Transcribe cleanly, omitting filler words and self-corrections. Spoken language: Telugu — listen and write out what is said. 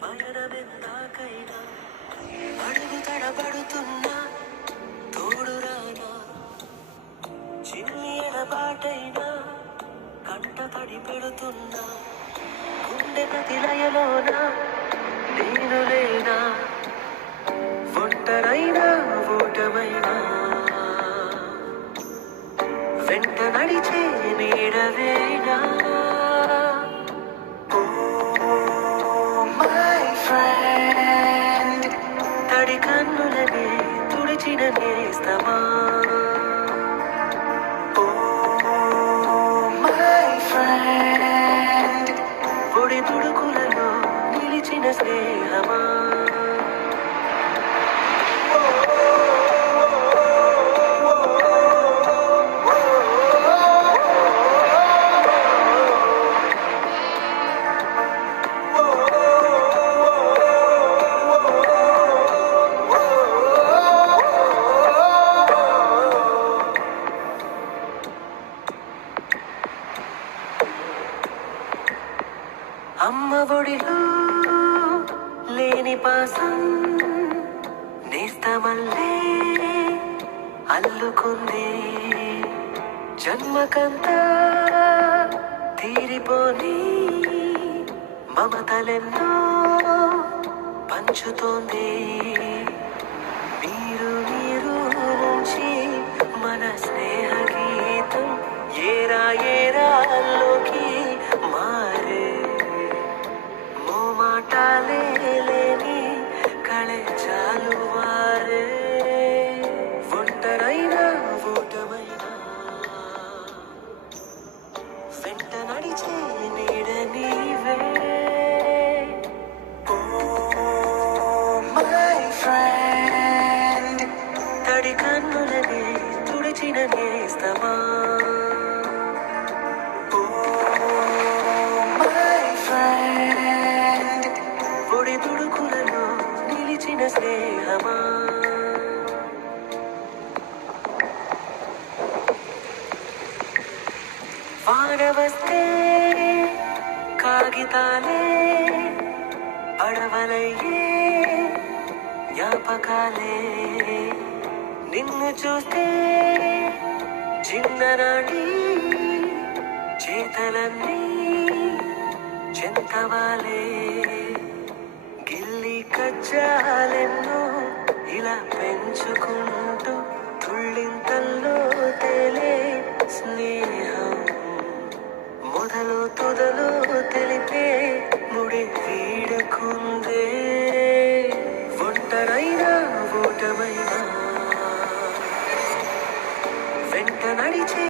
పయనమెందాకైనా అడుగు తడబడుతున్నా తోడురానా చిన్ని ఎడబాటైనా కంట తడి పెడుతున్నా గుండె నదిలయలోన నేను లేనా ఒంటరైనా ఓటమైనా వెంట నడిచే నీడవేనా తడి కన్నులనే తుడిచిన నేస్తమా పొడి తుడుకులలో నిలిచిన స్నేహమా అమ్మ ఒడిలో లేని పాసం నేస్తమల్లే అల్లుకుంది జన్మకంతా తీరిపోని మమతలెన్నో పంచుతోంది మీరు నుంచి మన స్నేహ గీతం ఏరా ఏరాల్లోకి మారే మాటాలే లేని కళే చాలు వారే ఒంటరైనా ఓటమైనా వెంట నడిచే నీడ నీవే తడి కన్నులనే తుడిచిన నేస్తమా పొడి తుడుకులలో నిలిచిన స్నేహమా వాన వస్తే కాగితాలే పడవలయ్యే జ్ఞాపకాలే నిన్ను చూస్తే చిన్ననాటి చేతలన్నీ చెంతవాలే గిల్లి కజ్జాలెన్నో ఇలా పెంచుకుంటూ తుళ్ళింతల్లో తేలే స్నేహం మొదలు తొదలు తెలిపే ముడి వీడకుందే ఒంటరైనా ఓటమైనా వెంట నడిచే